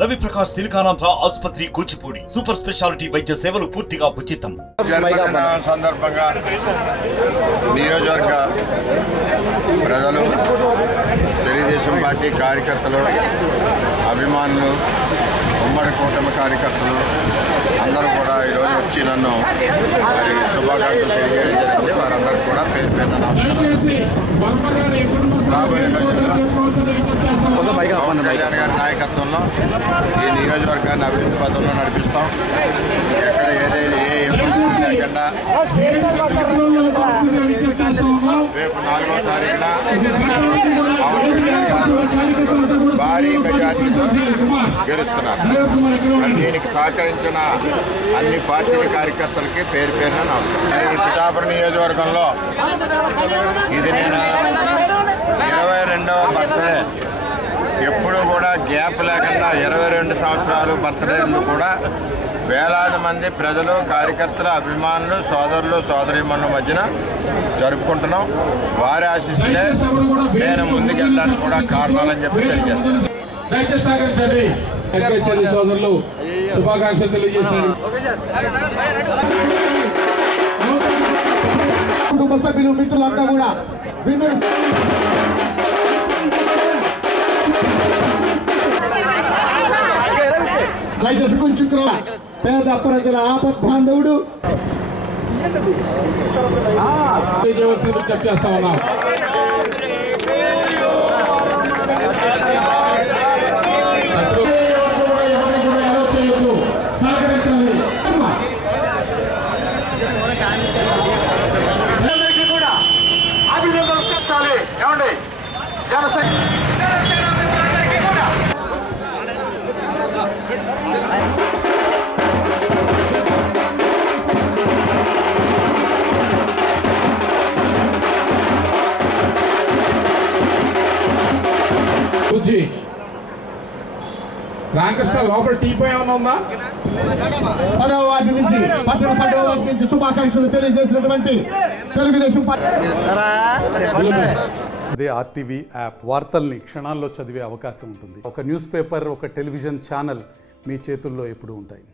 రవి ప్రకాష్ సిలికానాంధ్ర ఆసుపత్రి Kuchipudi super speciality వైద్య సేవలు పూర్తిగా ఉచితం. జన్మదిన సందర్భంగా నియోజకవర్గ ప్రజలు, తెలుగుదేశం పార్టీ కార్యకర్తలు, అభిమానులు, ఉమ్మడి కూటమి కార్యకర్తలు అందరూ కూడా ఈరోజు వచ్చి నన్ను మరి శుభాకాంక్షలు తెలియజేయడం జరిగింది. వారందరూ కూడా పేరు పేరున రాబోయే కళ్యాణ్ గారి నాయకత్వంలో ఈ నియోజకవర్గాన్ని అభివృద్ధి పథంలో నడిపిస్తాం. ఎక్కడ ఏదైనా ఏ ఇబ్బంది లేకుండా రేపు 4వ తారీఖున భారీ మెజార్టీతో గెలుస్తున్నారు. మరి దీనికి సహకరించిన అన్ని పార్టీల కార్యకర్తలకి పేరు పేరున నమస్కారం. ఈ పిఠాపురం నియోజకవర్గంలో ఇది నేను 22వ బర్త్డే. ఎప్పుడు కూడా గ్యాప్ లేకుండా 22 సంవత్సరాలు బర్త్డేలు కూడా వేలాది మంది ప్రజలు, కార్యకర్తలు, అభిమానులు, సోదరులు, సోదరీమణుల మధ్యన జరుపుకుంటున్నాం. వారి ఆశీస్సులే నేను ముందుకెళ్ళడానికి కూడా కారణాలని చెప్పి తెలియజేస్తున్నాను. కుటుంబ సభ్యులు, మిత్రులంతా కూడా దయచేసి కొంచెం పేద ప్రజల ఆపద్ బాంధవుడు చేస్తా ఉన్నాం. రామకృష్ణ లోపల టీ పోయి ఏమన్నా ఉందా? 10వ వార్డు నుంచి పట్టణ 10వ వార్డు నుంచి శుభాకాంక్షలు తెలియజేసినటువంటి తెలుగుదేశం అదే ఆర్టీవీ యాప్ వార్తల్ని క్షణాల్లో చదివే అవకాశం ఉంటుంది. ఒక న్యూస్ పేపర్, ఒక టెలివిజన్ ఛానల్ మీ చేతుల్లో ఎప్పుడూ ఉంటాయి.